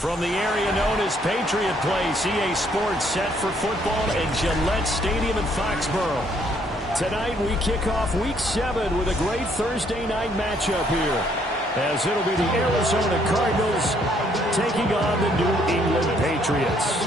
From the area known as Patriot Place, EA Sports set for football at Gillette Stadium in Foxborough. Tonight we kick off Week 7 with a great Thursday night matchup here, as it'll be the Arizona Cardinals taking on the New England Patriots.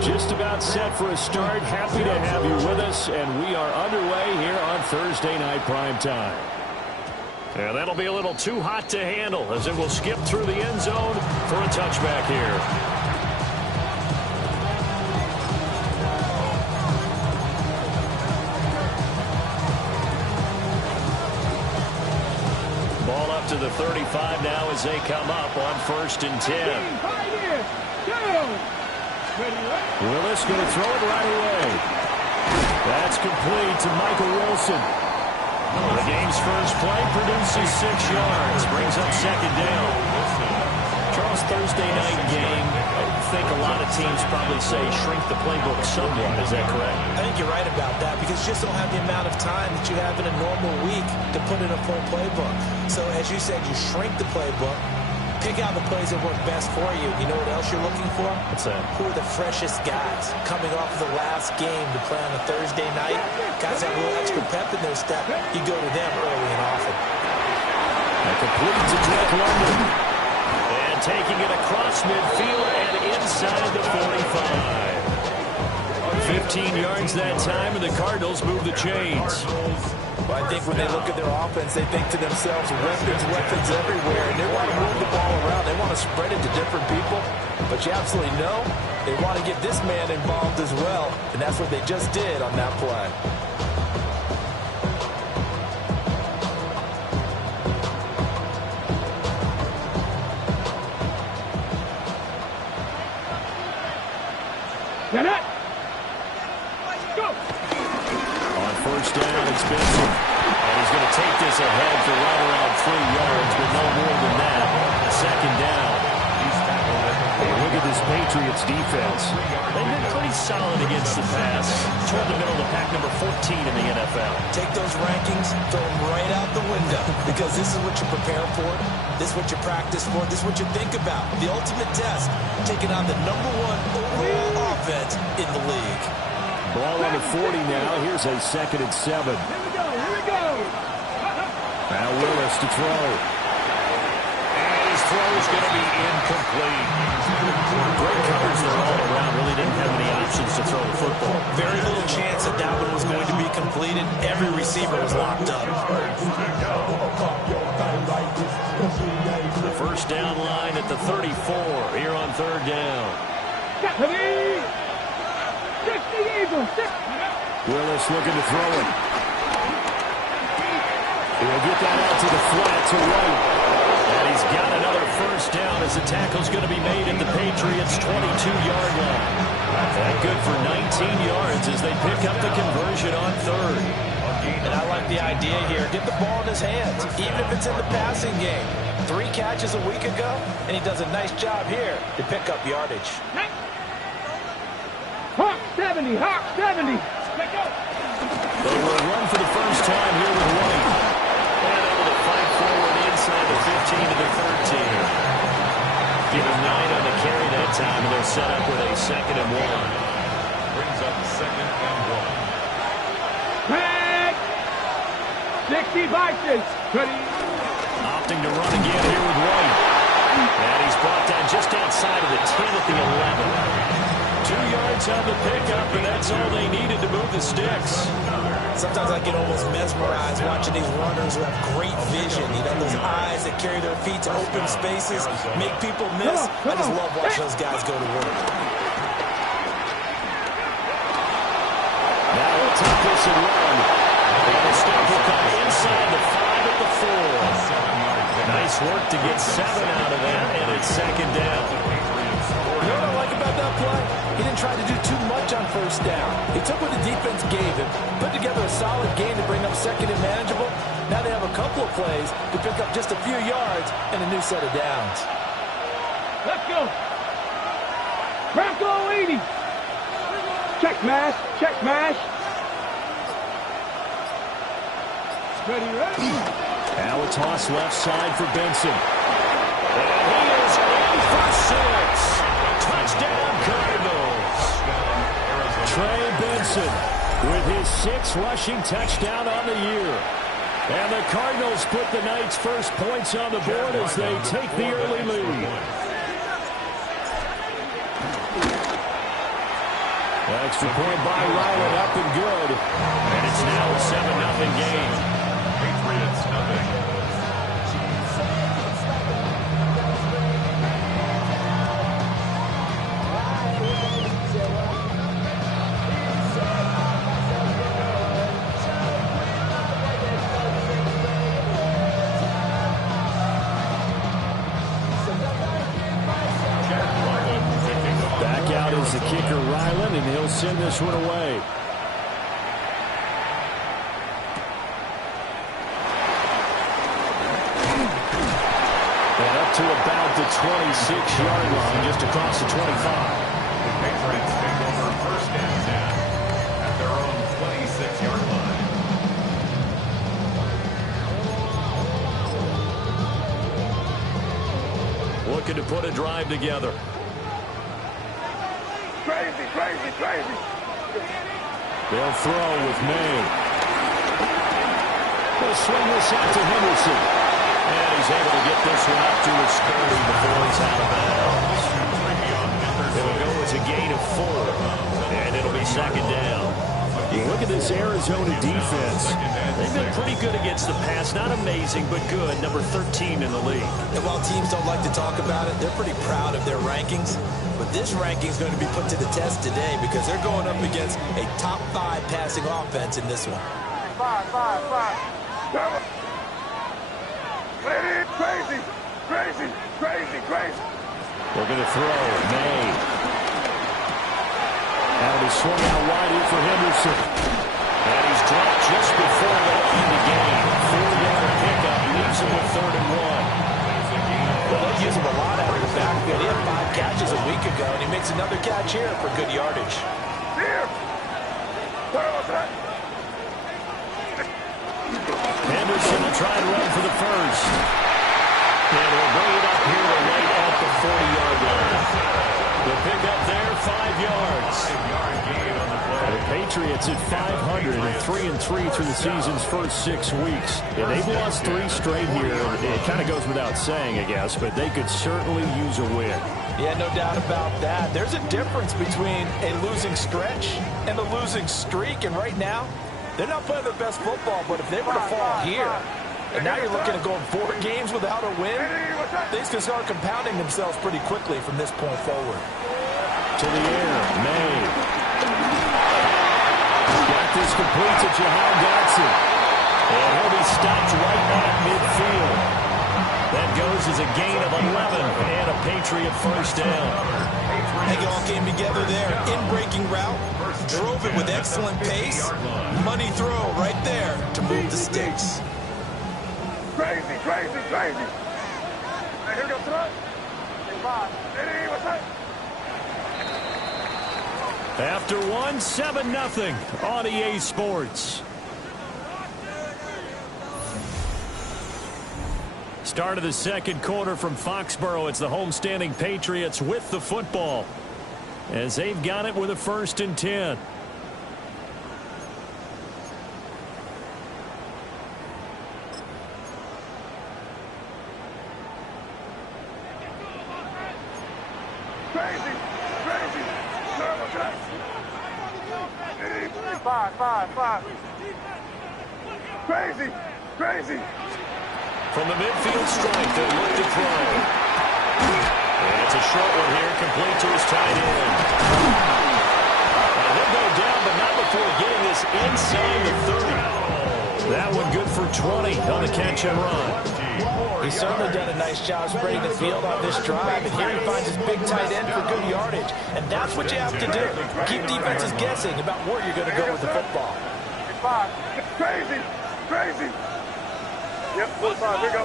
Just about set for a start. Happy to have you with us, and we are underway here on Thursday Night Prime Time. And that'll be a little too hot to handle as it will skip through the end zone for a touchback here. Ball up to the 35 now as they come up on 1st and 10. Willis going to throw it right away. That's complete to Michael Wilson. The game's first play produces 6 yards. Brings up 2nd down. Charles, Thursday night game, I think a lot of teams probably say shrink the playbook somewhat. Is that correct? I think you're right about that because you just don't have the amount of time that you have in a normal week to put in a full playbook. So as you said, you shrink the playbook. Pick out the plays that work best for you. You know what else you're looking for? What's that? Who are the freshest guys coming off of the last game to play on a Thursday night? Guys have a little extra pep in their step. You go to them early and often. And complete to Drake London. And taking it across midfield and inside the 45. 15 yards that time, and the Cardinals move the chains. Well, I think when they look at their offense, they think to themselves, weapons everywhere, and they want to move the ball around. They want to spread it to different people, but you absolutely know they want to get this man involved as well, and that's what they just did on that play. Get it! On 1st down, it's Benson. And he's going to take this ahead for right around 3 yards, but no more than that. 2nd down. Hey, look at this Patriots defense. They've been pretty solid against the pass. Toward the middle of the pack, number 14 in the NFL. Take those rankings, throw them right out the window, because this is what you prepare for. This is what you practice for. This is what you think about. The ultimate test, taking on the #1 overall offense in the league. Ball on the 40 now. Here's a 2nd and 7. Here we go. Now Willis to throw. And his throw is going to be incomplete. Great coverage there all around. Really didn't have any options to throw the football. Very little chance that that one was going to be completed. Every receiver was locked up. The 1st down line at the 34 here on 3rd down. Willis looking to throw it. He'll get that out to the flat to White. And he's got another 1st down as the tackle's going to be made at the Patriots' 22-yard line. That good for 19 yards as they pick up the conversion on 3rd. And I like the idea here. Get the ball in his hands, even if it's in the passing game. 3 catches a week ago, and he does a nice job here to pick up yardage. Hawk 70, Hawk 70. They will run for the first time here with White. And able to fight forward inside the 15 to the 13. Give him 9 on the carry that time, and they're set up with a 2nd and 1. Brings up 2nd and 1. 60 Opting to run again here with White. And he's brought down just outside of the 10 at the 11. 2 yards on the pickup, and that's all they needed to move the sticks. Sometimes I get almost mesmerized watching these runners who have great vision. You know, those eyes that carry their feet to open spaces, make people miss. I just love watching those guys go to work. Now we'll take this and run. And the stop will come inside the 5 at the 4. Nice work to get 7 out of that, and it's 2nd down. You know what I like about that play? He didn't try to do too much on 1st first down. He took what the defense gave him, put together a solid game to bring up second and manageable. Now they have a couple of plays to pick up just a few yards and a new set of downs. Let's go. Bronco 80. Check mash. Check mash. Ready, ready. Now a toss left side for Benson. And he is in for 6. Touchdown, Cardinals. Trey Benson with his 6th rushing touchdown on the year. And the Cardinals put the night's first points on the board as they take the early lead. Extra point by Ryland, up and good. And it's now a 7-0 game. Patriots, nothing. Back out is the kicker, Ryland, and he'll send this one away. To about the 26-yard line, just across the 25. The Patriots take over first and 10 at their own 26-yard line. Looking to put a drive together. Crazy, crazy, crazy. They'll throw with May. They'll swing this out to Henderson. And he's able to get this one up to his 30 before he's out of bounds. It'll go as a gain of 4, and it'll be second down. Look at this Arizona defense. They've been pretty good against the pass. Not amazing, but good. Number 13 in the league. And while teams don't like to talk about it, they're pretty proud of their rankings. But this ranking is going to be put to the test today because they're going up against a top 5 passing offense in this one. 5. Crazy, crazy, crazy, crazy. We're going to throw. May. Now he's swung out wide in for Henderson. And he's dropped just before they end the game. 4-yard pickup leaves him with 3rd and 1. Well, they use him a lot out of the backfield. He had 5 catches a week ago, and he makes another catch here for good yardage. Here. Henderson will try and run for the first. And we'll bring it up here right at the 40-yard line. The pickup there, 5 yards. 5-yard gain on the play. The Patriots at 500 and 3-3 through the season's first 6 weeks. Yeah, they've lost 3 straight here. It kind of goes without saying, I guess, but they could certainly use a win. Yeah, no doubt about that. There's a difference between a losing stretch and a losing streak, and right now, they're not playing their best football, but if they were to fall here, and now you're looking at going 4 games without a win, things can start compounding themselves pretty quickly from this point forward. To the air, May. Got this complete to Jahan Dotson. And he'll be stopped right at midfield. That goes as a gain of 11 and a Patriot first down. They all came together there. In-breaking route. Drove it with excellent pace. Money throw right there to move the sticks. Crazy, crazy, crazy. Here goes the 5. What's that? After 1, 7-0 on EA Sports. Start of the second quarter from Foxborough. It's the homestanding Patriots with the football as they've got it with a 1st and 10. Crazy, crazy. 5. Crazy, crazy. From the midfield strike, they look to throw. And it's a short one here, complete to his tight end. And he'll go down, but not before getting this inside the 30. That one good for 20 on the catch and run. He's certainly done a nice job spreading the field on this drive, and here he finds his big tight end for good yardage. And that's what you have to do. Keep defenses guessing about where you're going to go with the football. Crazy. Crazy. Yep, 45. Here we go.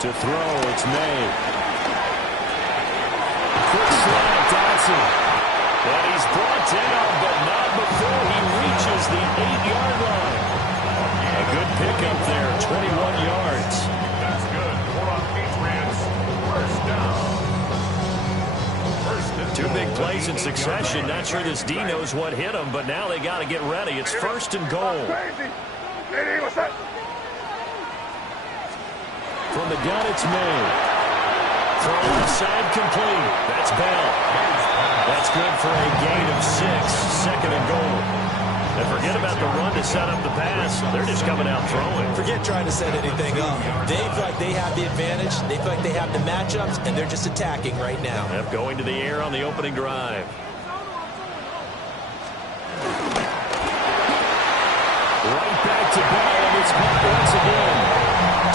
To throw, it's made. Quick slant, Dotson. And he's brought down, but not before he reaches the 8-yard line. A good pickup there, 21 yards. That's good. More on Patriots. First down. Two big plays in succession. Not sure this D knows what hit him, but now they got to get ready. It's first and goal. Crazy. Hey, what's that? From the gun, it's made. Throw inside, complete. That's Bell. That's good for a gain of 6. Second and goal. And forget about the run to set up the pass. They're just coming out throwing. Forget trying to set anything up. They feel like they have the advantage. They feel like they have the matchups, and they're just attacking right now. Yep, going to the air on the opening drive. Right back to Bell, and it's caught once again.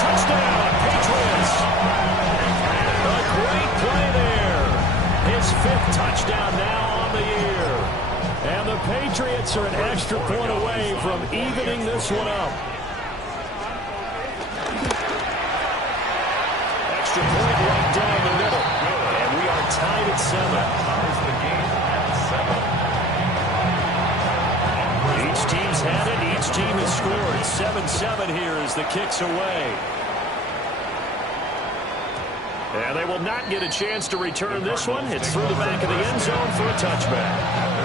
Touchdown, Patriots. A great play there. His 5th touchdown now on the year. And the Patriots are an extra point away from evening this one up. Extra point right down the middle. And we are tied at 7. Each team's had it. Each team has scored. 7-7 here as the kick's away. And they will not get a chance to return this one. It's through the back of the end zone for a touchback.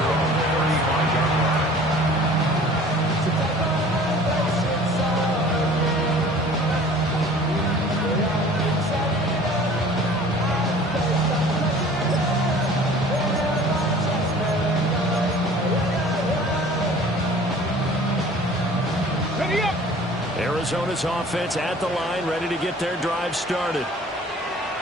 Arizona's offense at the line, ready to get their drive started.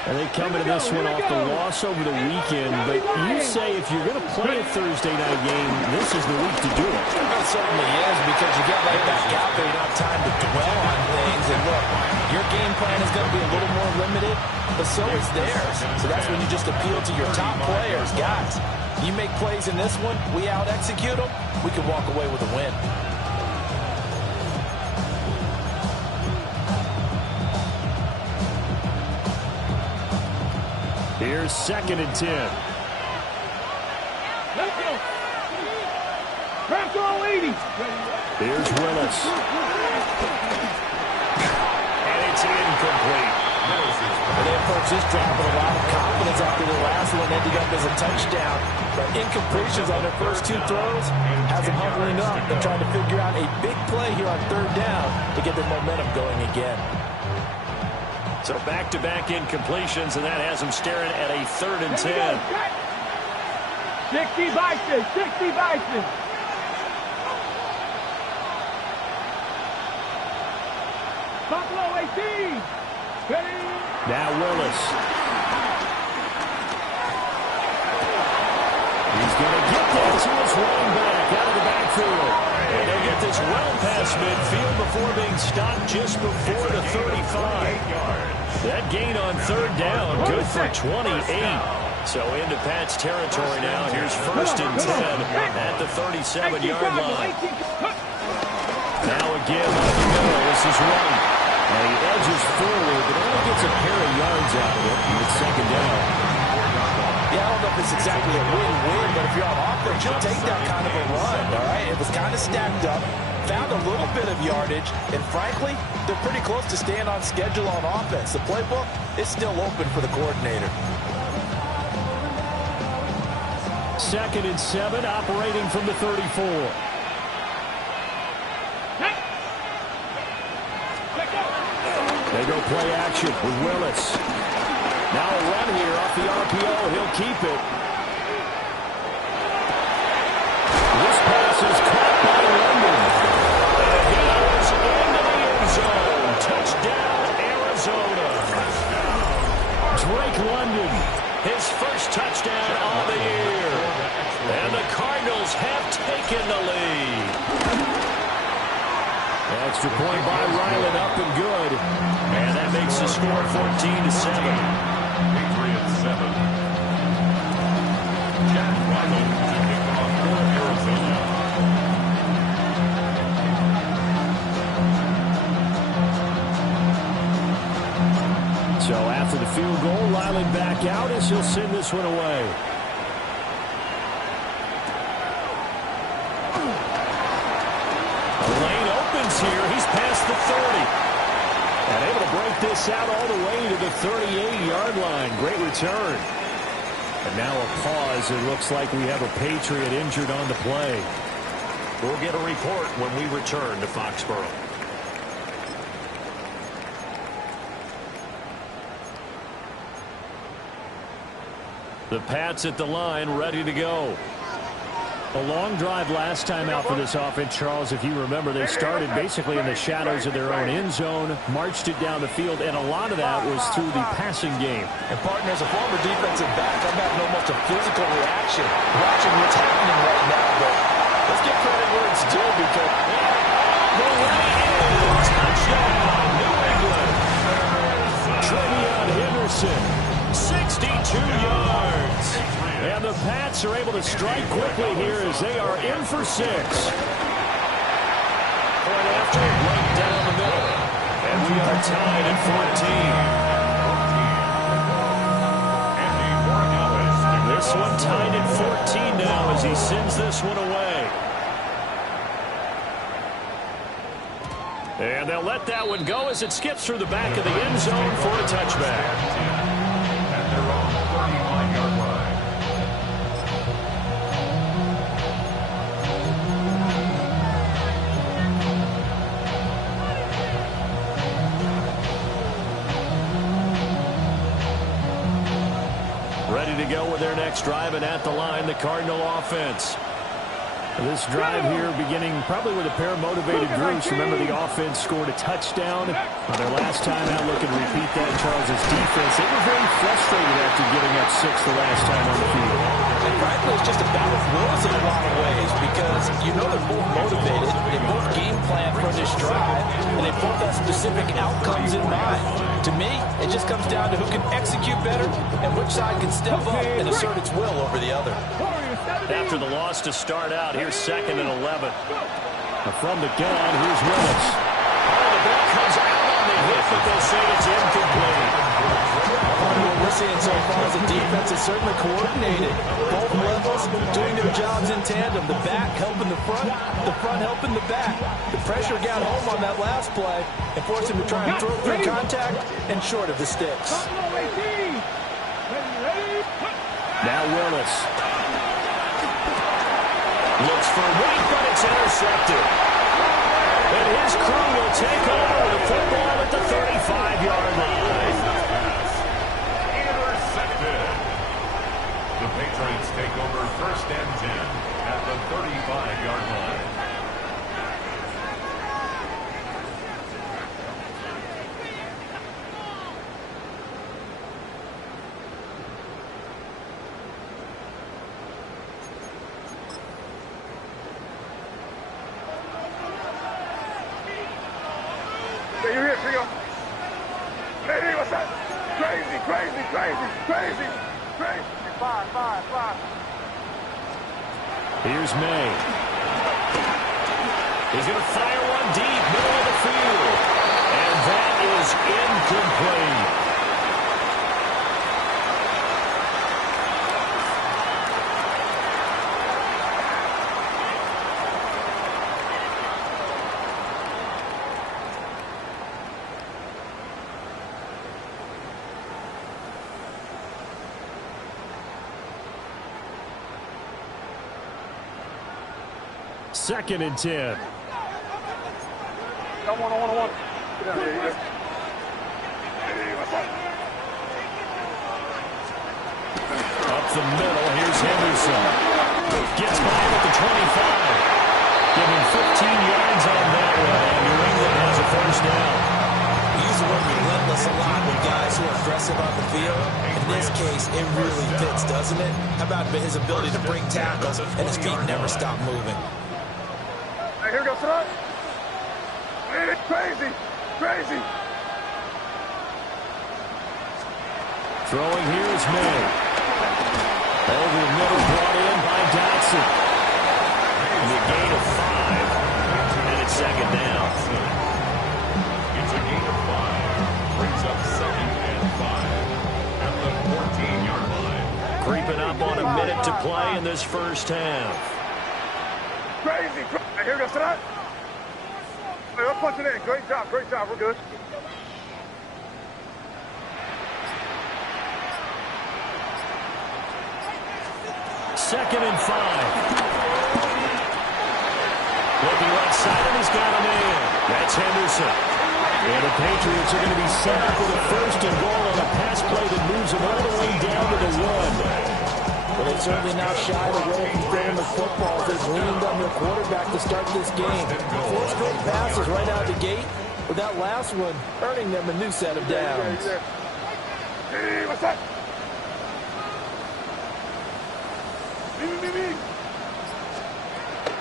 And they come into this one off the loss over the weekend, but you say if you're going to play a Thursday night game, this is the week to do it. It certainly is, because you get right back out there, you don't have time to dwell on things. And look, your game plan is going to be a little more limited, but so is theirs. So that's when you just appeal to your top players. Guys, you make plays in this one, we out-execute them, we can walk away with a win. Here's 2nd and 10. Let's go. Grab to all 80. Here's Willis. And it's incomplete. And they approach this drive with a lot of confidence after the last one ended up as a touchdown. But incompletions on their first 2 throws has them humbling up. They're trying to figure out a big play here on 3rd down to get their momentum going again. So back-to-back incompletions, and that has them staring at a 3rd and 10. 60 Bison, 60 Bison. Buffalo 18. Ready? Now Willis. He's going to get that to his running back out of the backfield. And they get this well past midfield before being stopped just before the 35. That gain on 3rd down, good for 28. So into Pat's territory now. Here's 1st and 10 at the 37-yard line. Now again on the middle. This is Wright. And he edges forward, but only gets a pair of yards out of it. And it's 2nd down. Yeah, I don't know if it's exactly a win-win, but if you're on offense, you'll take that kind of a run, all right? It was kind of stacked up, found a little bit of yardage, and frankly, they're pretty close to staying on schedule on offense. The playbook is still open for the coordinator. 2nd and 7, operating from the 34. They go play action with Willis. Now a run here off the RPO. He'll keep it. This pass is caught by London. He is into the end zone. Touchdown, Arizona. Drake London, his first touchdown of the year. And the Cardinals have taken the lead. Extra point by Ryland, up and good. And that makes the score 14-7. Patriots 7. Jack Ryland to kick off for Arizona. So after the field goal, Ryland back out as he'll send this one away. The lane opens here. He's past the 30. And able to break this out all the way to the 38-yard line. Great return. And now a pause. It looks like we have a Patriot injured on the play. We'll get a report when we return to Foxborough. The Pats at the line, ready to go. A long drive last time out for this offense, Charles. If you remember, they started basically in the shadows of their own end zone, marched it down the field, and a lot of that was through the passing game. And, partner, as a former defensive back, I'm having almost a physical reaction watching what's happening right now. But let's give credit where it's due because the way is touchdown, New England. Trevion Henderson, 62 yards. And the Pats are able to strike quickly here as they are in for 6. Point after, right down the middle. And we are tied at 14. This one tied at 14 now as he sends this one away. And they'll let that one go as it skips through the back of the end zone for a touchback. Ready to go with their next drive, and at the line, the Cardinal offense. This drive here beginning probably with a pair of motivated groups. Remember, the offense scored a touchdown on their last time out. Looking to repeat that. Charles's defense, they were very frustrated after giving up 6 the last time on the field. And frankly, it's just a battle of wills in a lot of ways because you know they're both motivated. They both game plan for this drive, and they both have specific outcomes in mind. To me, it just comes down to who can execute better and which side can step up and assert its will over the other. After the loss to start out, here's 2nd and 11. From the gun, here's Willis. Oh, the ball comes out on the hit, but they'll say it's incomplete. What we're seeing so far is the defense is certainly coordinated. Both levels doing their jobs in tandem. The back helping the front helping the back. The pressure got home on that last play and forced him to try and throw through contact and short of the sticks. Now Willis. Looks for White, but it's intercepted. And his crew will take over with the football at the 35-yard line. Intercepted. The Patriots take over 1st and 10 at the 35-yard line. Hey, you here, Trio? Hey, what's that? Crazy, crazy, crazy, crazy, crazy. Fire. Here's May. He's going to fire one deep, middle of the field. And that is incomplete. Second and 10. Come on. Get down here. Hey, what's up? Up the middle, here's Henderson. Gets by him at the 25. Give him 15 yards on that one, and New England has a 1st down. We use the word relentless a lot with guys who are aggressive on the field. In this case, it really fits, doesn't it? How about his ability to break tackles and his feet never stop moving? Hey, here we go, son. Crazy, crazy. Throwing here is May. Over the middle, brought in by Dotson. And a gain of 5. And it's second down. It's a gain of 5. Brings up second and 5 at the 14-yard line. Creeping up on a minute to play in this first half. Crazy. Hey, here we go, sit out. Hey, let's punch it in. Great job, we're good. Second and 5. Looking right side, and he's got him in. That's Henderson. And the Patriots are going to be set up with a first and goal on a pass play that moves them all the way down to the 1. But they've certainly not shied away from throwing the football. They've leaned on their quarterback to start this game. 4 straight passes right out the gate, with that last one earning them a new set of downs. Hey, what's that?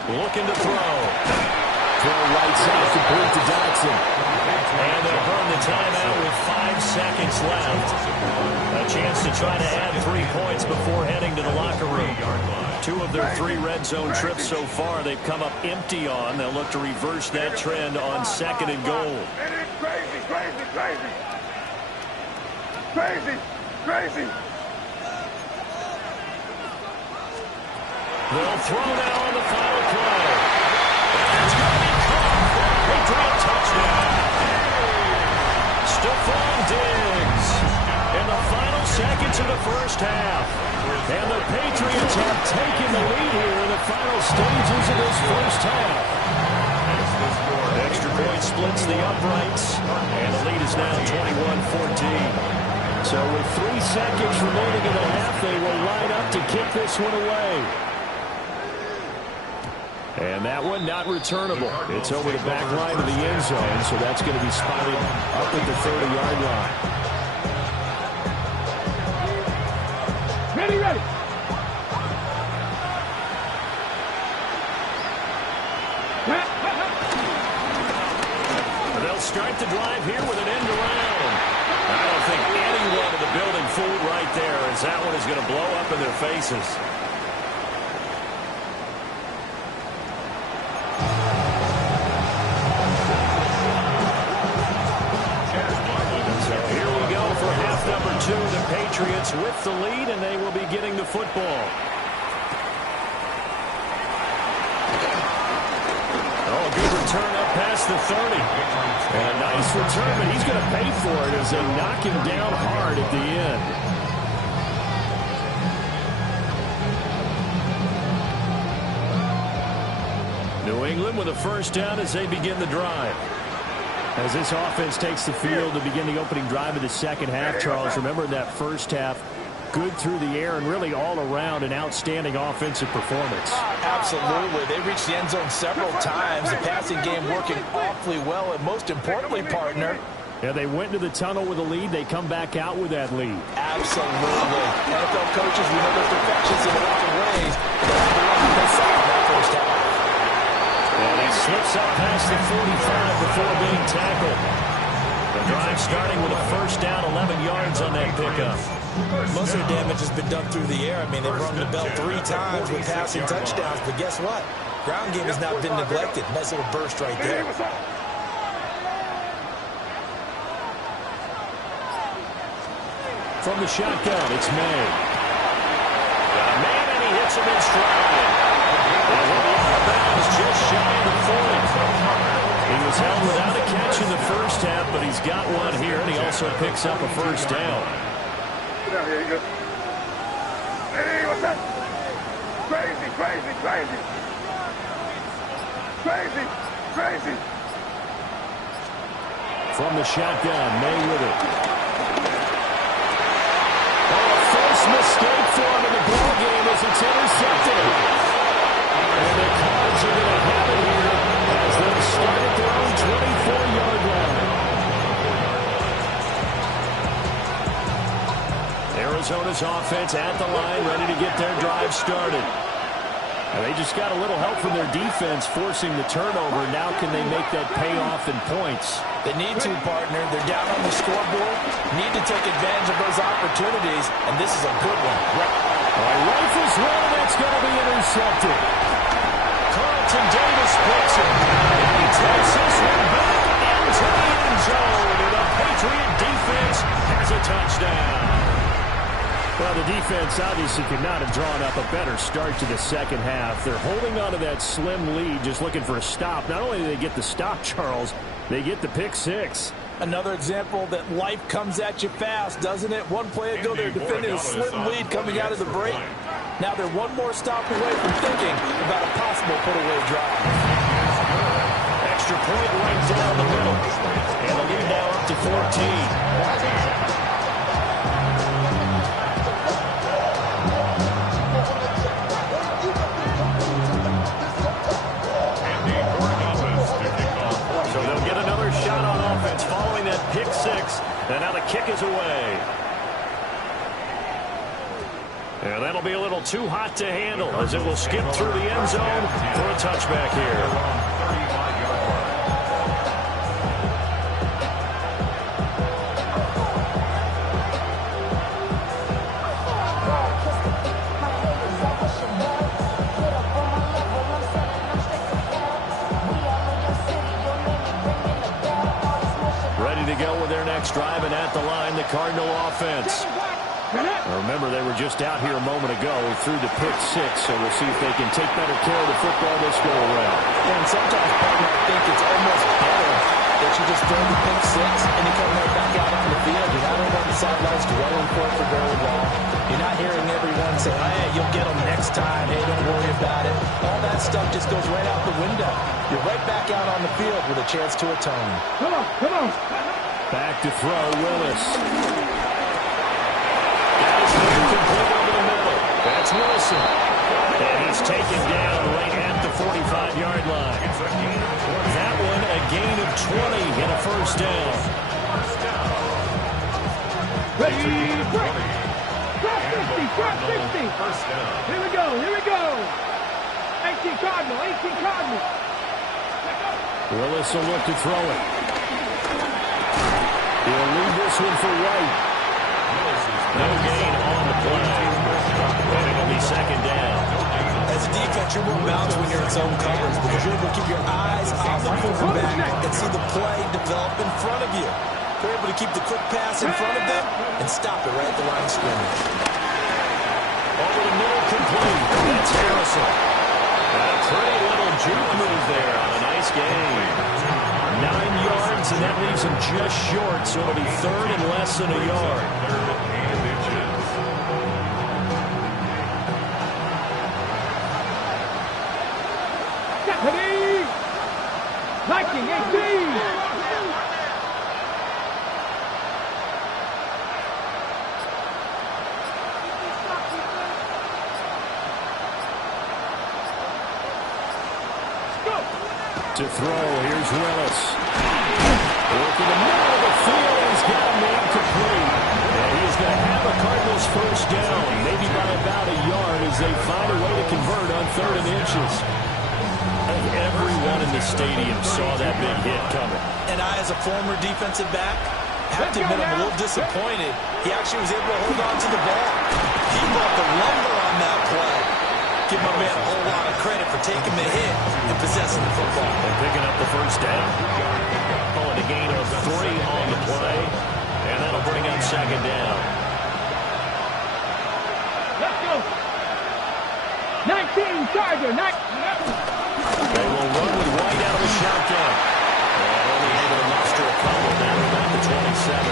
Looking to throw. Throw right side, complete to Dotson. And they'll burn the timeout with 5 seconds left. A chance to try to add 3 points before heading to the locker room. 2 of their 3 red zone trips so far they've come up empty on. They'll look to reverse that trend on second and goal. Crazy, crazy, crazy. Crazy, crazy. They'll throw now on the final play. It's going to be caught for a Patriot touchdown. Stephon Diggs in the final seconds of the first half. And the Patriots have taken the lead here in the final stages of this first half. Extra point splits the uprights, and the lead is now 21-14. So with 3 seconds remaining in the half, they will line up to kick this one away. And that one not returnable. It's over the back line of the end zone, so that's going to be spotted up at the 30-yard line. Ready, ready. They'll start the drive here with an end around. I don't think anyone in the building fooled right there, as that one is going to blow up in their faces. The Patriots with the lead, and they will be getting the football. Oh, good return up past the 30. And a nice return, but he's going to pay for it as they knock him down hard at the end. New England with a first down as they begin the drive. As this offense takes the field to begin the opening drive of the second half, Charles, remember that first half, good through the air and really all around an outstanding offensive performance. Absolutely. They reached the end zone several times. The passing game working awfully well, and most importantly, partner, yeah, they went to the tunnel with a lead. They come back out with that lead. Absolutely. NFL coaches, we know there's perfections in a lot of ways. They saw that first half. And he slips up past the 45 before being tackled. The drive starting with a first down, 11 yards on that pickup. Most of the damage has been done through the air. I mean, they've rung the bell 3 times with passing touchdowns, but guess what? Ground game has not been neglected. Nice little burst right there. From the shotgun, it's May. Man, and he hits him in stride. And he'll be out of bounds just shy of the 40. He was held without a catch in the first half, but he's got one here, and he also picks up a first down. Get down here, you good? Hey, what's that? Crazy, crazy, crazy. Crazy, crazy. From the shotgun, May with it. Oh, a first mistake for him in the ball game as it's intercepted. And the Cards are going to have it here as they start at their own 24-yard line. Arizona's offense at the line, ready to get their drive started. And they just got a little help from their defense forcing the turnover. Now can they make that pay off in points? They need to, partner. They're down on the scoreboard. Need to take advantage of those opportunities, and this is a good one. Rifles one, and it's going to be intercepted. Carlton Davis picks it. And he takes this one back into the end zone. And the Patriot defense has a touchdown. Well, the defense obviously could not have drawn up a better start to the second half. They're holding on to that slim lead, just looking for a stop. Not only do they get the stop, Charles, they get the pick six. Another example that life comes at you fast, doesn't it? One play ago, they're defending a slim lead coming out of the break. Now they're one more stop away from thinking about a possible put-away drive. Extra point right down the middle. And the lead now up to 14. Pick six, and now the kick is away. And that'll be a little too hot to handle as it will skip through the end zone for a touchback here. Driving at the line, the Cardinal offense. Remember, they were just out here a moment ago through the pick six, so we'll see if they can take better care of the football this go around. And sometimes, partner, I think it's almost better that you just throw the pick six and you come right back out onto the field. You're not on the sidelines dwelling for it for very long. You're not hearing everyone say, hey, you'll get them next time. Hey, don't worry about it. All that stuff just goes right out the window. You're right back out on the field with a chance to atone. Come on, come on. Back to throw, Willis. That is complete over the middle. That's Wilson. And he's taken down right at the 45-yard line. That one a gain of 20 and a first down. Ready, break. Drop 60, drop 60. Here we go, here we go. 18 Cardinal, 18 Cardinal. Willis will look to throw it. He'll leave this one for White. No gain on the play. And it'll be second down. As a defense, you're more balanced when you're in zone coverage because you're able to keep your eyes on the quarterback and see the play develop in front of you. You're able to keep the quick pass in front of them and stop it right at the line of scrimmage. Over the middle, complete. That's Harrison. And a pretty little juke move there on a nice game. 9 yards, and that leaves him just short, so it'll be third and less than a yard. Deputy! Viking 18! To throw, here's Willis. Working the middle of the field, he's got him incomplete. And he is going to have a Cardinals first down, maybe by about a yard as they find a way to convert on 3rd and inches. I think everyone in the stadium saw that big hit coming. And I, as a former defensive back, have to admit I'm a little disappointed. He actually was able to hold on to the ball. He brought the lumber on that play. Give my man a whole lot of credit for taking the hit and possessing the football. And picking up the first down. Pulling a gain of 3 on the play. And that'll bring up second down. Let's go! 19 Charger, They will run with White out of the shotgun. And only able to muster a couple down about the 27.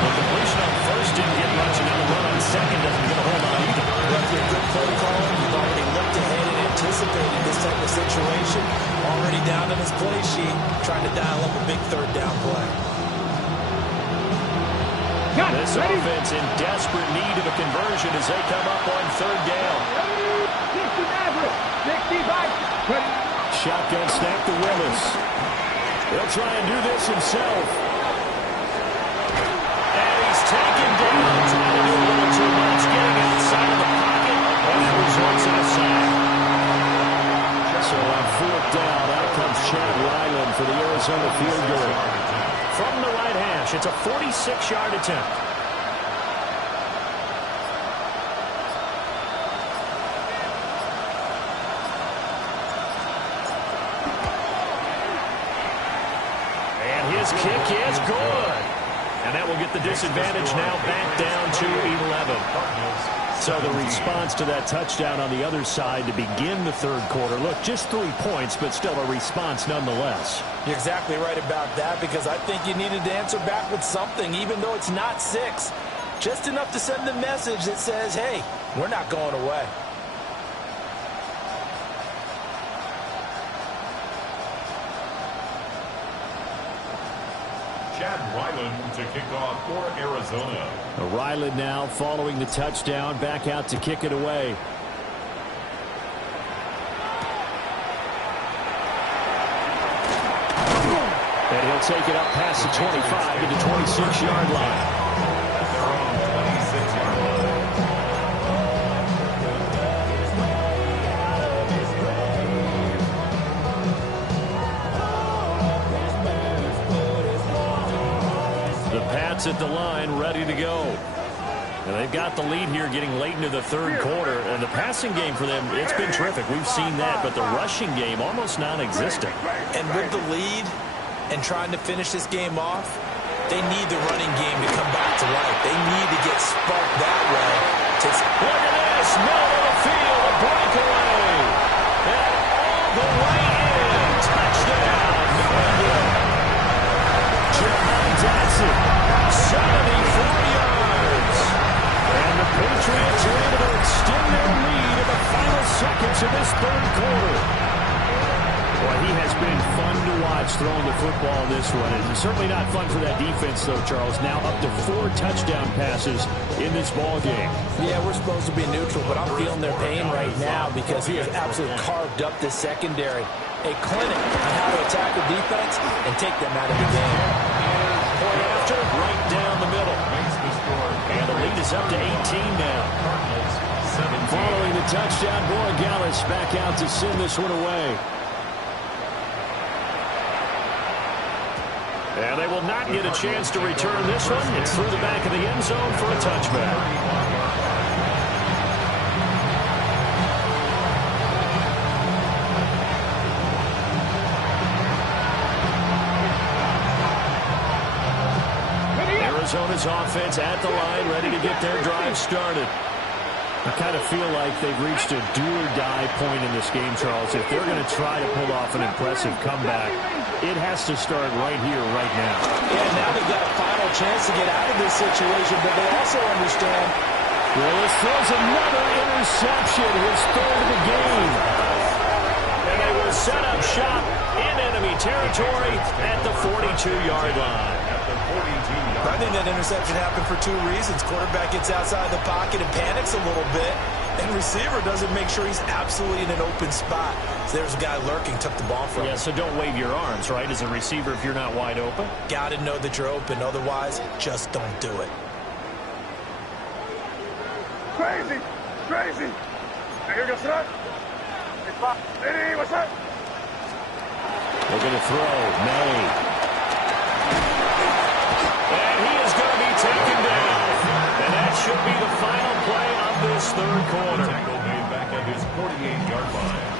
The completion on first didn't get much, and now the run on second doesn't get a whole lot either. Lucky a good play calling. You've already looked ahead and anticipated this type of situation. Already down in his play sheet, trying to dial up a big third down play. This offense in desperate need of a conversion as they come up on 3rd down. 60 Maverick, 65. Shotgun snap to Willis. He'll try and do this himself. And he's taken down. Trying to do a little too much, getting outside of the pocket. And that results in a It's a 46-yard attempt. And his kick is good. And that will get the disadvantage now back down to 11. So the response to that touchdown on the other side to begin the third quarter. Look, just 3 points, but still a response nonetheless. You're exactly right about that, because I think you needed to answer back with something, even though it's not 6. Just enough to send the message that says, hey, we're not going away. Ryland to kick off for Arizona. Ryland now following the touchdown, back out to kick it away. And he'll take it up past the 25 to the 26-yard line. At their own 26-yard At the line, ready to go. And they've got the lead here getting late into the third quarter. And the passing game for them, it's been terrific. We've seen that, but the rushing game almost non-existent. And with the lead and trying to finish this game off, they need the running game to come back to life. They need to get sparked that way. Look at this. Middle of the field, a breakaway. And all the way in. Touchdown. John Dotson. 74 yards. And the Patriots are able to extend their lead in the final seconds of this third quarter. Boy, he has been fun to watch throwing the football in this one. And certainly not fun for that defense, though, Charles. Now up to 4 touchdown passes in this ball game. Yeah, we're supposed to be neutral, but I'm feeling their pain right now because he has absolutely carved up this secondary. A clinic on how to attack the defense and take them out of the game. Point after, right down the middle. And the lead is up to 18 now. Following the touchdown, Borregales back out to send this one away. And they will not get a chance to return this one. It's through the back of the end zone for a touchback. Arizona's offense at the line, ready to get their drive started. I kind of feel like they've reached a do-or-die point in this game, Charles. If they're going to try to pull off an impressive comeback, it has to start right here, right now. Yeah, now they've got a final chance to get out of this situation, but they also understand. Willis throws another interception, his third of the game. And they will set up shop in enemy territory at the 42-yard line. I think that interception happened for 2 reasons. Quarterback gets outside the pocket and panics a little bit, and receiver doesn't make sure he's absolutely in an open spot. So there's a guy lurking, took the ball from him. Yeah, so don't wave your arms, right, as a receiver if you're not wide open. Got to know that you're open. Otherwise, just don't do it. Crazy, crazy. Here goes that. Hey, what's that? They're going to throw. May. And he is going to be taken down. And that should be the final play of this third quarter. Tackle made back at his 48-yard line.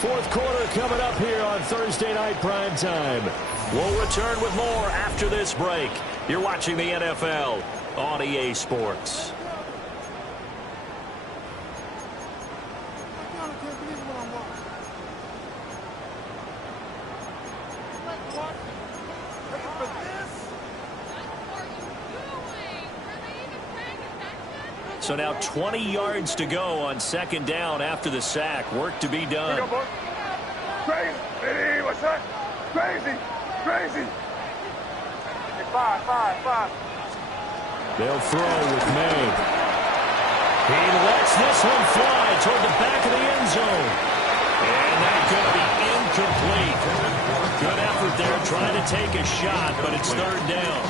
Fourth quarter coming up here on Thursday Night Prime Time. We'll return with more after this break. You're watching the NFL on EA Sports. So now 20 yards to go on second down after the sack. Work to be done. Here we go, boys. Crazy. Hey, what's that? Crazy, crazy. Hey, five. They'll throw with May. He lets this one fly toward the back of the end zone. And that's going to be incomplete. Good effort there trying to take a shot, but it's third down.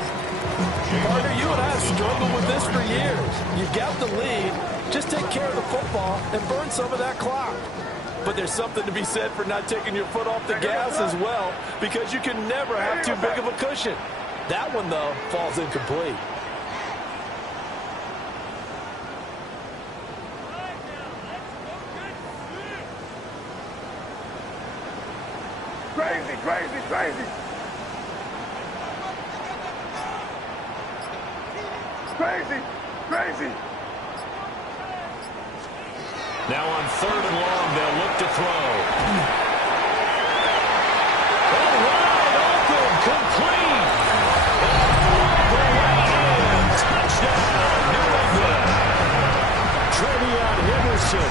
Carter, you and I have struggled with this for years. You've got the lead. Just take care of the football and burn some of that clock. But there's something to be said for not taking your foot off the gas as well, because you can never have too big of a cushion. That one, though, falls incomplete. Crazy, crazy, crazy. Crazy, crazy. Now on 3rd and long, they'll look to throw. Wide open, complete. The right hand, touchdown, New England. Trevion Henderson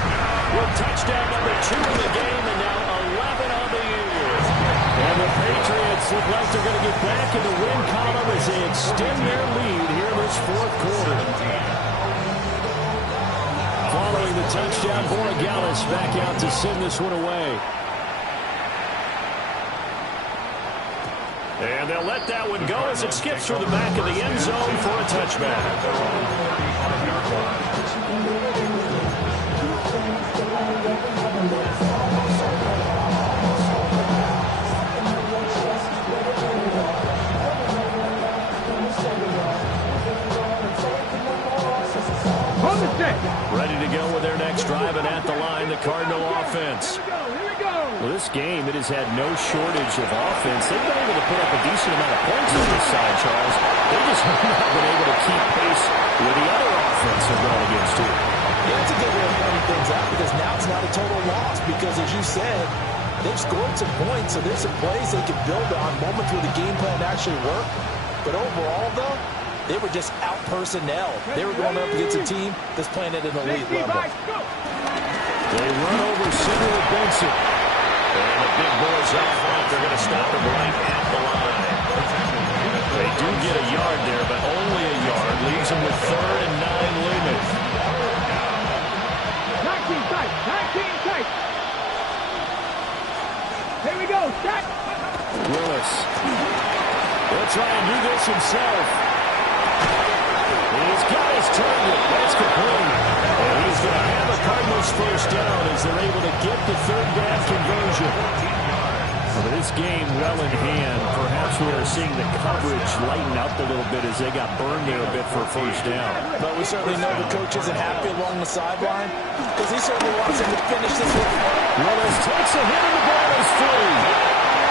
with touchdown number 2 in the game, and now 11 on the year. And the Patriots look like they're going to get back in the win column as they extend their lead here in this 4th quarter. Following the touchdown, Borregales back out to send this one away. And they'll let that one go as it skips through the back of the end zone for a touchback. Ready to go with their next drive, and at the line, the Cardinal offense. Well, this game, it has had no shortage of offense. They've been able to put up a decent amount of points on this side, Charles. They just have not been able to keep pace with the other offense they're going against, too. Yeah, that's a good way of pointing things out, because now it's not a total loss, because as you said, they've scored some points, so there's some plays they can build on, moments where the game plan actually worked. But overall, though, they were just out personnel. They were going up against a team that's playing at an elite level. They run over center with Benson. And the big boys up front, they're going to stop him right at the line. They do get a yard there, but only a yard. Leaves them with 3rd and 9 limit. 19 tight, 19 tight. Here we go, set. Willis. He'll try and do this himself. He's got his target. That's complete. And he's going to have a Cardinals first down as they're able to get the 3rd down conversion. But this game well in hand. Perhaps we are seeing the coverage lighten up a little bit as they got burned there a bit for a first down. But we certainly know the coach isn't happy along the sideline, because he certainly wants him to finish this one. Willis takes a hit and the ball is free.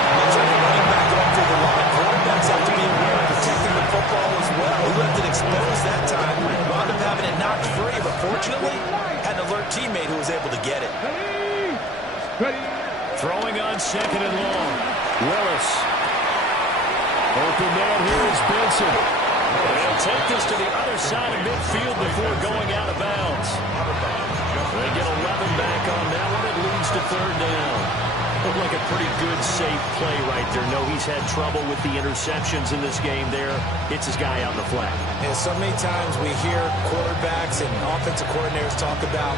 Looks like a running back going through the line. Quarterbacks have to be aware of protecting the football as well. He left it exposed that time. Wound up having it knocked free, but fortunately, had an alert teammate who was able to get it. Throwing on 2nd and long. Willis. Open man here is Benson. And he'll take this to the other side of midfield before going out of bounds. They get 11 back on that one. It leads to 3rd down. Looked like a pretty good, safe play right there. No, he's had trouble with the interceptions in this game there. Hits his guy out in the flat. And so many times we hear quarterbacks and offensive coordinators talk about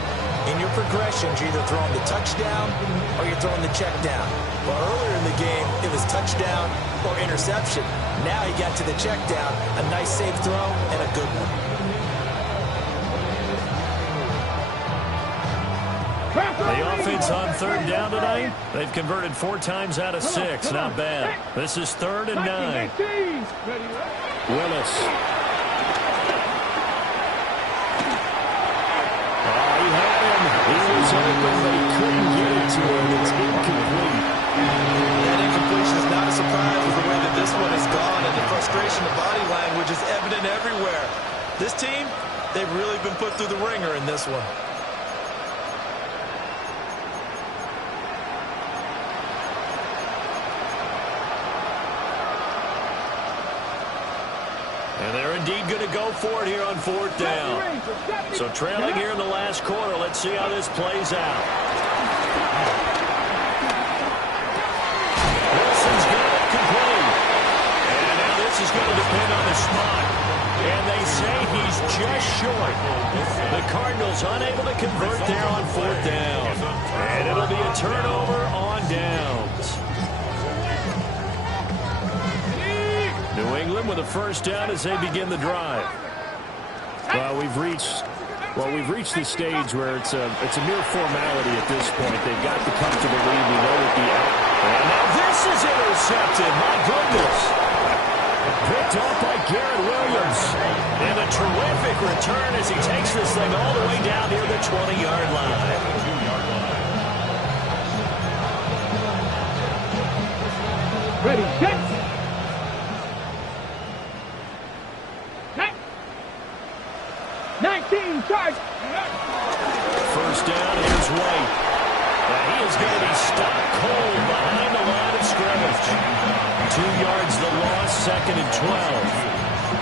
in your progressions, you're either throwing the touchdown or you're throwing the check down. Well, earlier in the game, it was touchdown or interception. Now he got to the check down, a nice safe throw and a good one. The offense on 3rd down tonight, they've converted 4 times out of 6. Not bad. This is 3rd and 9. Willis. Oh, he had him. He was open, but he couldn't get it to him. It's incomplete. That incompletion is not a surprise with the way that this one has gone, and the frustration, the body language is evident everywhere. This team, they've really been put through the ringer in this one. And they're indeed going to go for it here on 4th down. So trailing here in the last quarter. Let's see how this plays out. Wilson's got it complete. And now this is going to depend on the spot. And they say he's just short. The Cardinals unable to convert there on 4th down. And it'll be a turnover on downs. New England with a first down as they begin the drive. Well, we've reached the stage where it's a mere formality at this point. They've got the comfortable lead. We know that the out. And now this is intercepted. My goodness. picked off by Garrett Williams. And a terrific return as he takes this thing all the way down near the 20-yard line. Ready, set. Set. 19, charge. First down, here's White. Now he is going to be stopped cold behind the line of scrimmage. 2 yards the loss, second and 12.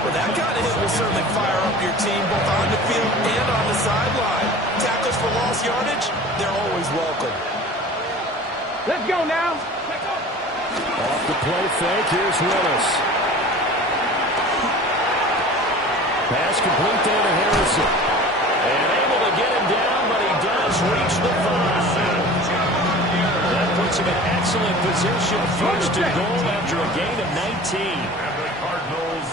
Well, that kind of hit will certainly fire up your team both on the field and on the sideline. Tackles for lost yardage, they're always welcome. Let's go now. Off the play fake, here's Willis. Pass complete there to Harrison. And able to get him down, but he does reach the 5. That puts him in excellent position. First and goal after a gain of 19. And the Cardinals,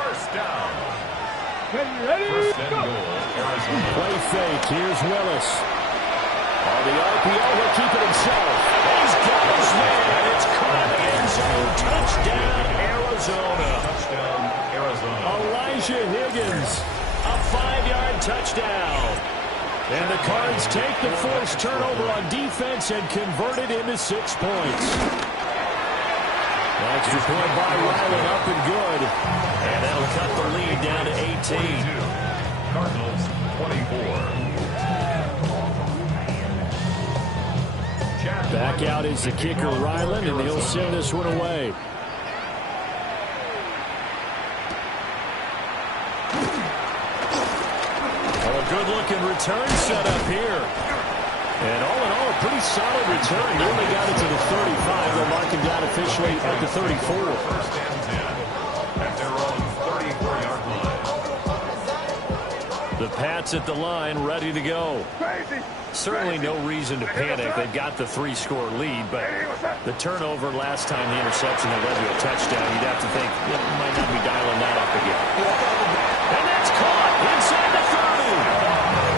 first down. Ready, First and go. goal, Arizona. Play fake, here's Willis. On the RPO, he'll keep it himself. He's got his man. It's caught in the end zone. Touchdown, Arizona. Touchdown, Arizona. Elijah Higgins, a 5-yard touchdown. And the Cards take the forced turnover on defense and convert it into 6 points. Extra point by Ryland, up and good. And that'll cut the lead down to 18. 22. Cardinals, 24. Back out is the kicker, Ryland, and he'll send this one away. A good-looking return set up here. And all in all, a pretty solid return. Nearly got it to the 35. They'll mark him down officially at the 34. First and 10 at their own 34-yard line. The Pats at the line, ready to go. Crazy. Certainly no reason to panic. They've got the 3-score lead, but the turnover last time, the interception that led to a touchdown, you'd have to think it might not be dialing that up again. And that's caught inside the 30.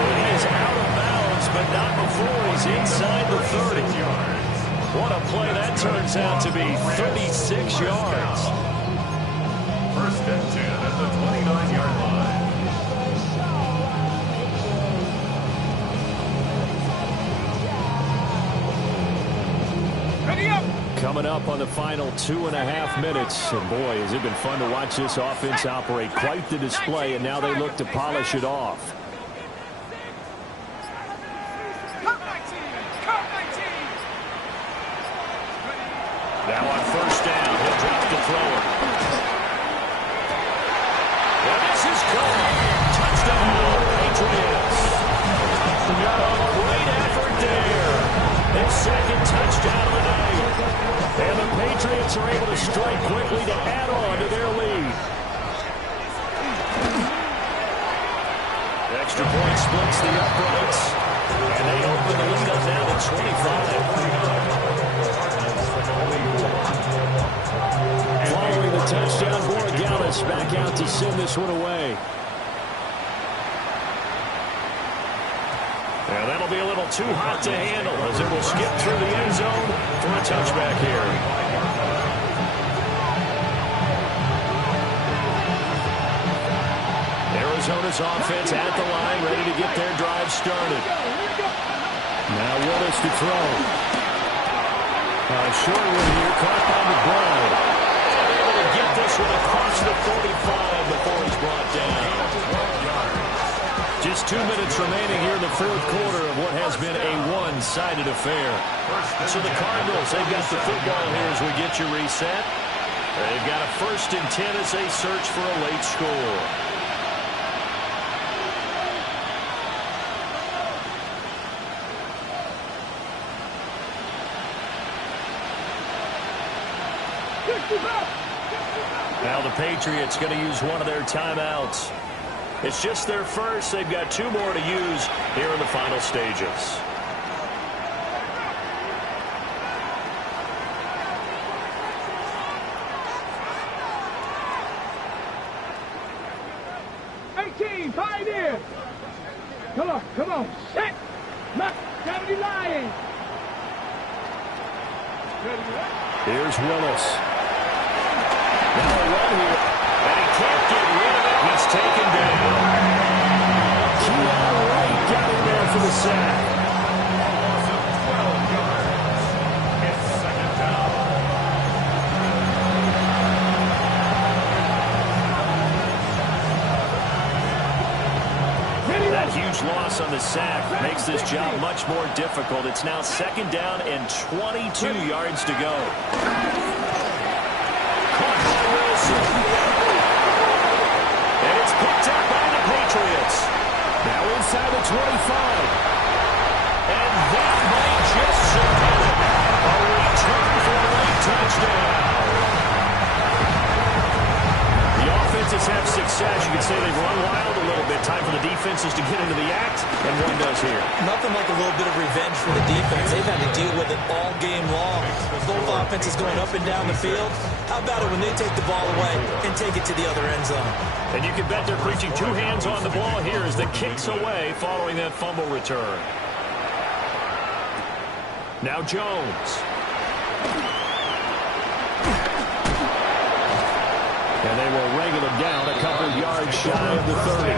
And he is out of bounds, but not before he's inside the 30. What a play that turns out to be, 36 yards. First and 10 at the 29-yard line. Coming up on the final 2.5 minutes. And boy, has it been fun to watch this offense operate. Quite the display, and now they look to polish it off. Now on first down, he'll drop the thrower. And this is caught. Touchdown, Patriots. A great effort there. Their second touchdown of the night. And the Patriots are able to strike quickly to add on to their lead. Extra point splits the uprights. And they open the lead up now to 25. Following the touchdown, Borregales back out to send this one away. Now that'll be a little too hot to handle as it will skip through the end zone for a touchback here. Arizona's offense at the line, ready to get their drive started. Now Willis to throw. Short one here, caught by McBride. And able to get this one across the 45 before he's brought down. Just 2 minutes remaining here in the fourth quarter of what has been a one-sided affair. So the Cardinals, they've got the football here as we get you reset. They've got a 1st and 10 as they search for a late score. Now the Patriots going to use one of their timeouts. It's just their first. They've got 2 more to use here in the final stages. Pioneer! Come on, set! Not 70 Lions! Here's Willis. Now a run here. And he can't get rid of it. He's taken down. Keon Wright got in there for the sack. Loss of 12 yards. It's second down. That huge loss on the sack makes this job much more difficult. It's now second down and 22 yards to go. Caught by Wilson. And it's picked up by the Patriots. Now inside the 25. And that might just circle it. A return for a late touchdown. The offenses have success. You can say they've run wild a little bit. Time for the defenses to get into the act, and one does here. Nothing like a little bit of revenge for the defense. They've had to deal with it all game long. Both offenses going up and down the field. How about it when they take the ball away and take it to the other end zone? And you can bet they're preaching two hands on the ball here as the kick's away following that fumble return. Now Jones. And they will wrangle him down a couple of yards shy of the 30.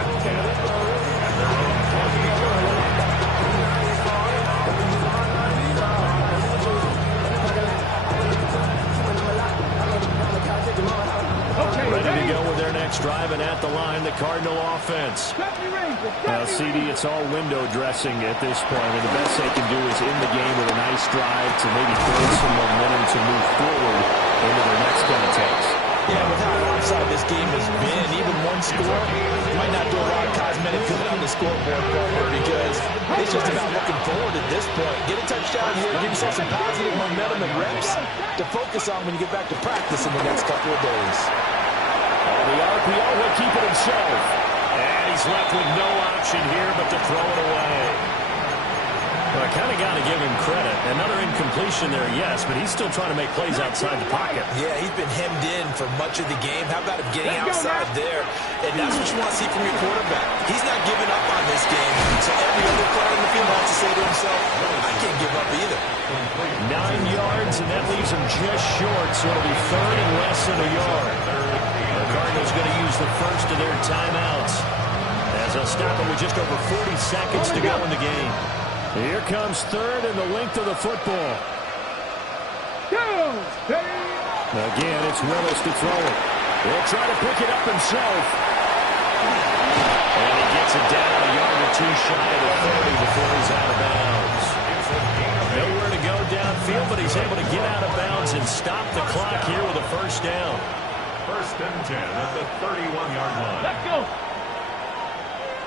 Ready to go with their next drive, and at the line, the Cardinal offense. Now, CD, it's all window dressing at this point. I mean, the best they can do is in the game with a nice drive to maybe build some momentum to move forward into their next contest. Yeah, with how lopsided this game has been, even one score might not do a lot of cosmetic good on the scoreboard, Butler, because it's just about looking forward at this point. Get a touchdown here, give yourself some positive momentum and reps to focus on when you get back to practice in the next couple of days. The RPO will keep it himself. And he's left with no option here but to throw it away. Well, I kind of got to give him credit. Another incompletion there, yes, but he's still trying to make plays outside the pocket. Yeah, he's been hemmed in for much of the game. How about him getting outside there? And that's what you want to see from your quarterback. He's not giving up on this game. So every other player in the field has to say to himself, I can't give up either. 9 yards, and that leaves him just short, so it'll be third and less than a yard. The Cardinals going to use the first of their timeouts as they'll stop it with just over 40 seconds to go in the game. Here comes third and the length of the football. Again, it's Willis to throw it. He'll try to pick it up himself. And he gets it down a yard or two shy of the 30 before he's out of bounds. Nowhere to go downfield, but he's able to get out of bounds and stop the clock here with a first down. First and 10 at the 31-yard line. Let's go.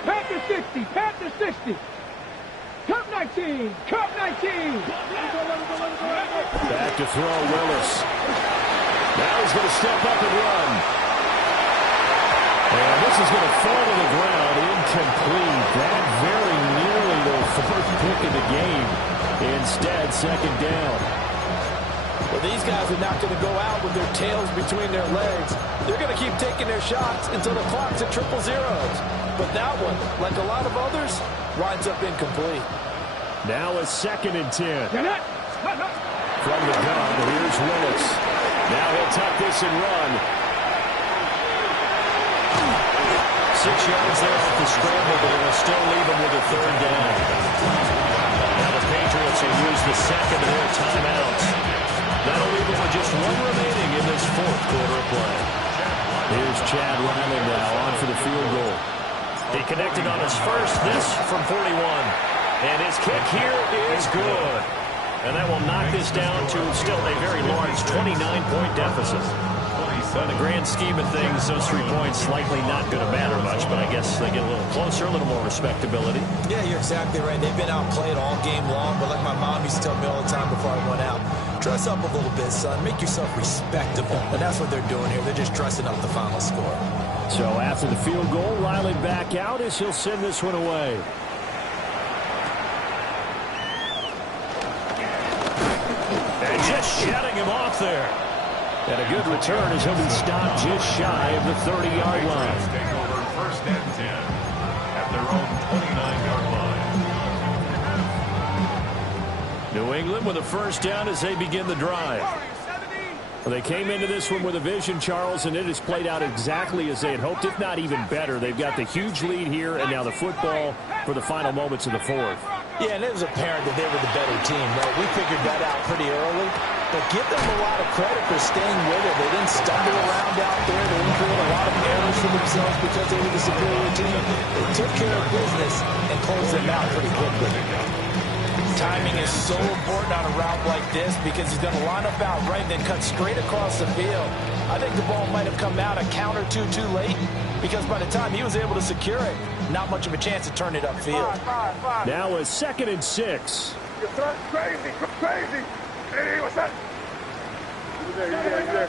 Panther 60. Panther 60. Cup 19. Cup 19. Back to throw Willis. Now he's going to step up and run. And this is going to fall to the ground. Incomplete. That very nearly the fourth pick of the game. Instead, second down. Well, these guys are not going to go out with their tails between their legs. They're going to keep taking their shots until the clock's at triple zeros. But that one, like a lot of others, winds up incomplete. Now a second and 10. From the gun, here's Willis. Now he'll tuck this and run. 6 yards there off the scramble, but it'll still leave him with a third down. Now the Patriots will use the second of their timeouts. That'll leave him with just one remaining in this fourth quarter of play. Here's Chad Ryland now on for the field goal. He connected on his first, this from 41. And his kick here is good. And that will knock this down to still a very large 29-point deficit. In the grand scheme of things, those 3 points likely not going to matter much, but I guess they get a little closer, a little more respectability. Yeah, you're exactly right. They've been outplayed all game long, but like my mom used to tell me all the time before I went out, dress up a little bit, son. Make yourself respectable. And that's what they're doing here. They're just dressing up the final score. So after the field goal, Riley back out as he'll send this one away. And just shutting him off there. And a good return as he'll be stopped just shy of the 30-yard line. Take over first and 10 at their own 29-yard line. New England with a first down as they begin the drive. Well, they came into this one with a vision, Charles, and it has played out exactly as they had hoped, if not even better. They've got the huge lead here, and now the football for the final moments of the fourth. Yeah, and it was apparent that they were the better team. No, we figured that out pretty early. But give them a lot of credit for staying with it. They didn't stumble around out there. They didn't create a lot of errors for themselves because they were the superior team. They took care of business and closed them out pretty quickly. Timing is so important on a route like this because he's going to line up out right and then cut straight across the field. I think the ball might have come out a count or two too late because by the time he was able to secure it, not much of a chance to turn it upfield. Now a 2nd and 6. Crazy, crazy. Hey, what's that? You there.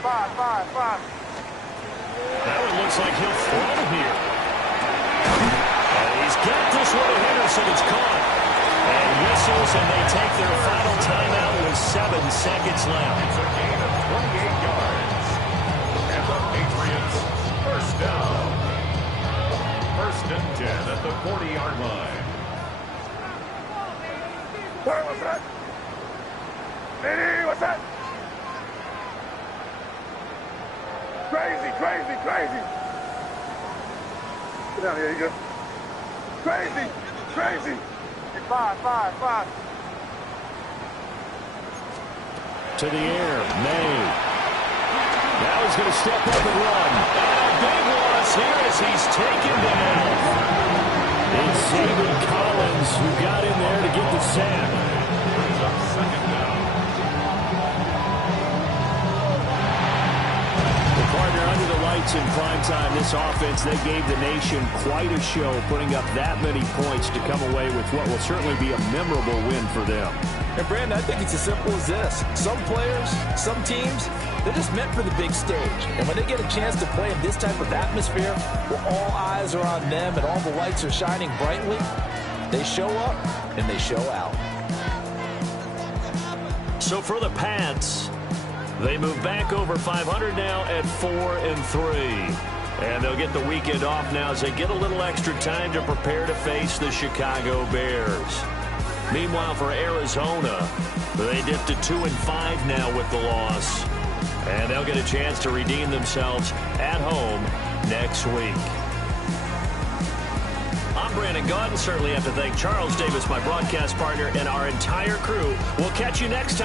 Five. Now it looks like he'll throw here. And he's got this one to Henderson. It's caught. And whistles, and they take their final timeout with 7 seconds left. It's a gain of 28 yards. And the Patriots first down. 1st and 10 at the 40-yard line. What's that? Hey, what's that? Crazy. Get down here, you go. Crazy. Five. To the air, May. Now he's going to step up and run. And a big loss here as he's taken down. It's Xavier Collins who got in there to get the sack. Brings up 2nd down. The partner under the lights in prime time. This offense, they gave the nation quite a show, putting up that many points to come away with what will certainly be a memorable win for them. And Brandon, I think it's as simple as this. Some players, some teams, they're just meant for the big stage. And when they get a chance to play in this type of atmosphere, where all eyes are on them and all the lights are shining brightly, they show up and they show out. So for the Pats, they move back over 500 now at 4-3. And they'll get the weekend off now as they get a little extra time to prepare to face the Chicago Bears. Meanwhile, for Arizona, they dipped to 2-5 now with the loss. And they'll get a chance to redeem themselves at home next week. I'm Brandon Gaudin. Certainly have to thank Charles Davis, my broadcast partner, and our entire crew. We'll catch you next time.